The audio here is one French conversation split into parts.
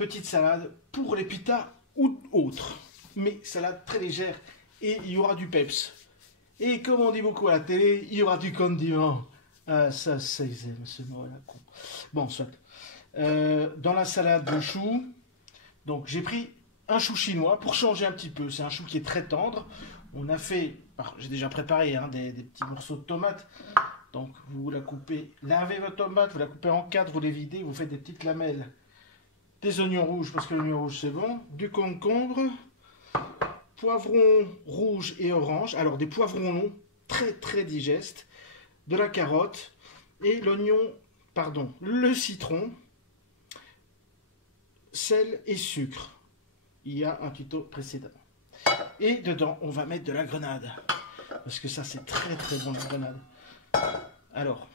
petite salade pour les pitas ou autres. Mais salade très légère et il y aura du peps. Et comme on dit beaucoup à la télé, il y aura du condiment. Ah, ça, ils aiment ce mot là, con. Bon, soit. Dans la salade de choux, donc j'ai pris un chou chinois pour changer un petit peu. C'est un chou qui est très tendre. On a fait, j'ai déjà préparé hein, des petits morceaux de tomates. Donc vous la coupez, lavez votre tomate, vous la coupez en 4, vous les videz, vous faites des petites lamelles. Des oignons rouges, parce que l'oignon rouge c'est bon. Du concombre, poivrons rouges et orange. Alors des poivrons longs, très très digestes. De la carotte et le citron, sel et sucre. Il y a un tuto précédent. Et dedans, on va mettre de la grenade. Parce que ça, c'est très très bon la grenade. Alors,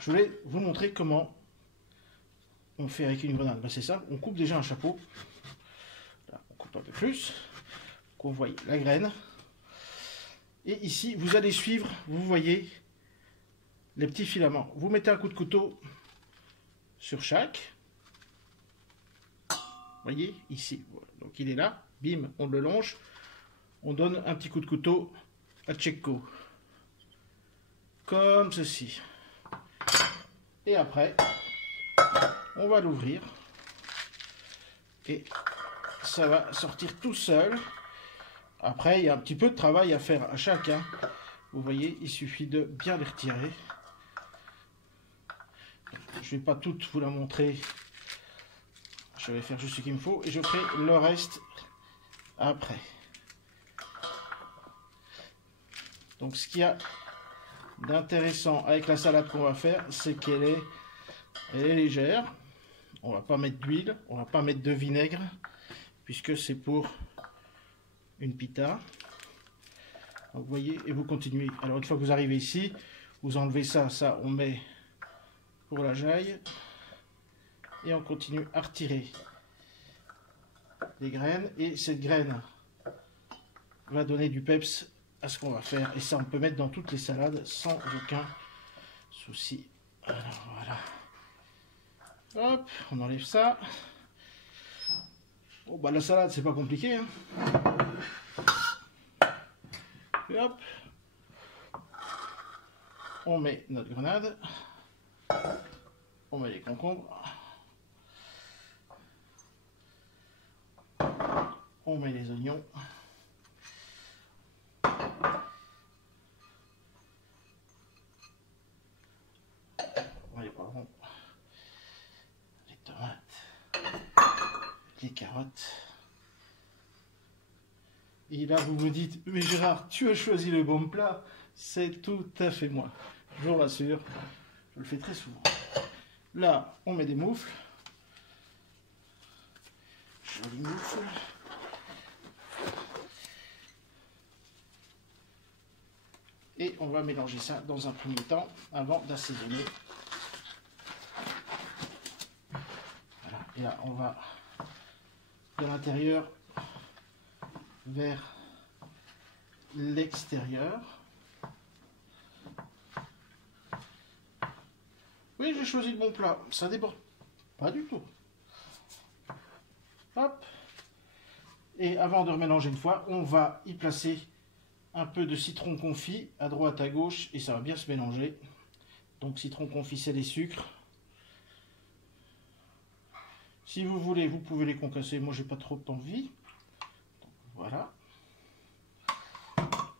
je voulais vous montrer comment on fait avec une grenade. Ben, c'est ça, on coupe déjà un chapeau. Là, on coupe un peu plus. Qu'on voit la graine. Et ici, vous allez suivre, vous voyez les petits filaments. Vous mettez un coup de couteau sur chaque. Voyez, ici. Voilà. Donc il est là. Bim, on le longe. On donne un petit coup de couteau à Tcheko. Comme ceci. Et après, on va l'ouvrir. Et ça va sortir tout seul. Après, il y a un petit peu de travail à faire à chacun. Vous voyez, il suffit de bien les retirer. Je ne vais pas toutes vous la montrer. Je vais faire juste ce qu'il me faut et je ferai le reste après. Donc ce qu'il y a d'intéressant avec la salade qu'on va faire, c'est qu'elle est légère. On va pas mettre d'huile, on va pas mettre de vinaigre, puisque c'est pour une pita. Donc, vous voyez, et vous continuez. Alors une fois que vous arrivez ici, vous enlevez ça, on met pour la jaille et on continue à retirer les graines et cette graine va donner du peps à ce qu'on va faire et ça on peut mettre dans toutes les salades sans aucun souci. Alors voilà, hop, on enlève ça. Bon bah la salade c'est pas compliqué hein. Et hop, on met notre grenade. On met les concombres. On met les oignons. On met les poivrons. Les tomates. Les carottes. Et là, vous me dites, mais Gérard, tu as choisi le bon plat. C'est tout à fait moi. Je vous rassure, je le fais très souvent. Là, on met des moufles. Joli moufle. Et on va mélanger ça dans un premier temps avant d'assaisonner. Voilà. Et là, on va de l'intérieur vers l'extérieur. Oui, j'ai choisi le bon plat. Ça déborde pas du tout. Hop. Et avant de remélanger une fois, on va y placer un peu de citron confit à droite à gauche et ça va bien se mélanger. Donc citron confit, c'est les sucres. Si vous voulez, vous pouvez les concasser. Moi, j'ai pas trop envie. Donc, voilà.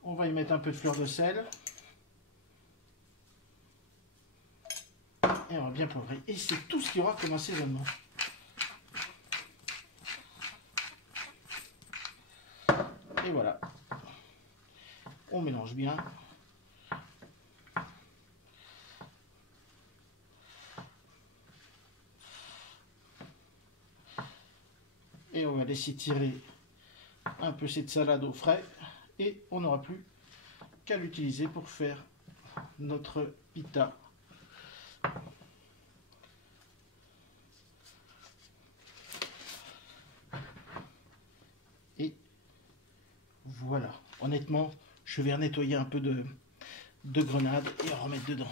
On va y mettre un peu de fleur de sel. Et on va bien poivrer. Et c'est tout ce qu'il y aura comme assaisonnement. Et voilà. On mélange bien. Et on va laisser tirer un peu cette salade au frais. Et on n'aura plus qu'à l'utiliser pour faire notre pita. Et voilà. Honnêtement, je vais nettoyer un peu de grenade et en remettre dedans.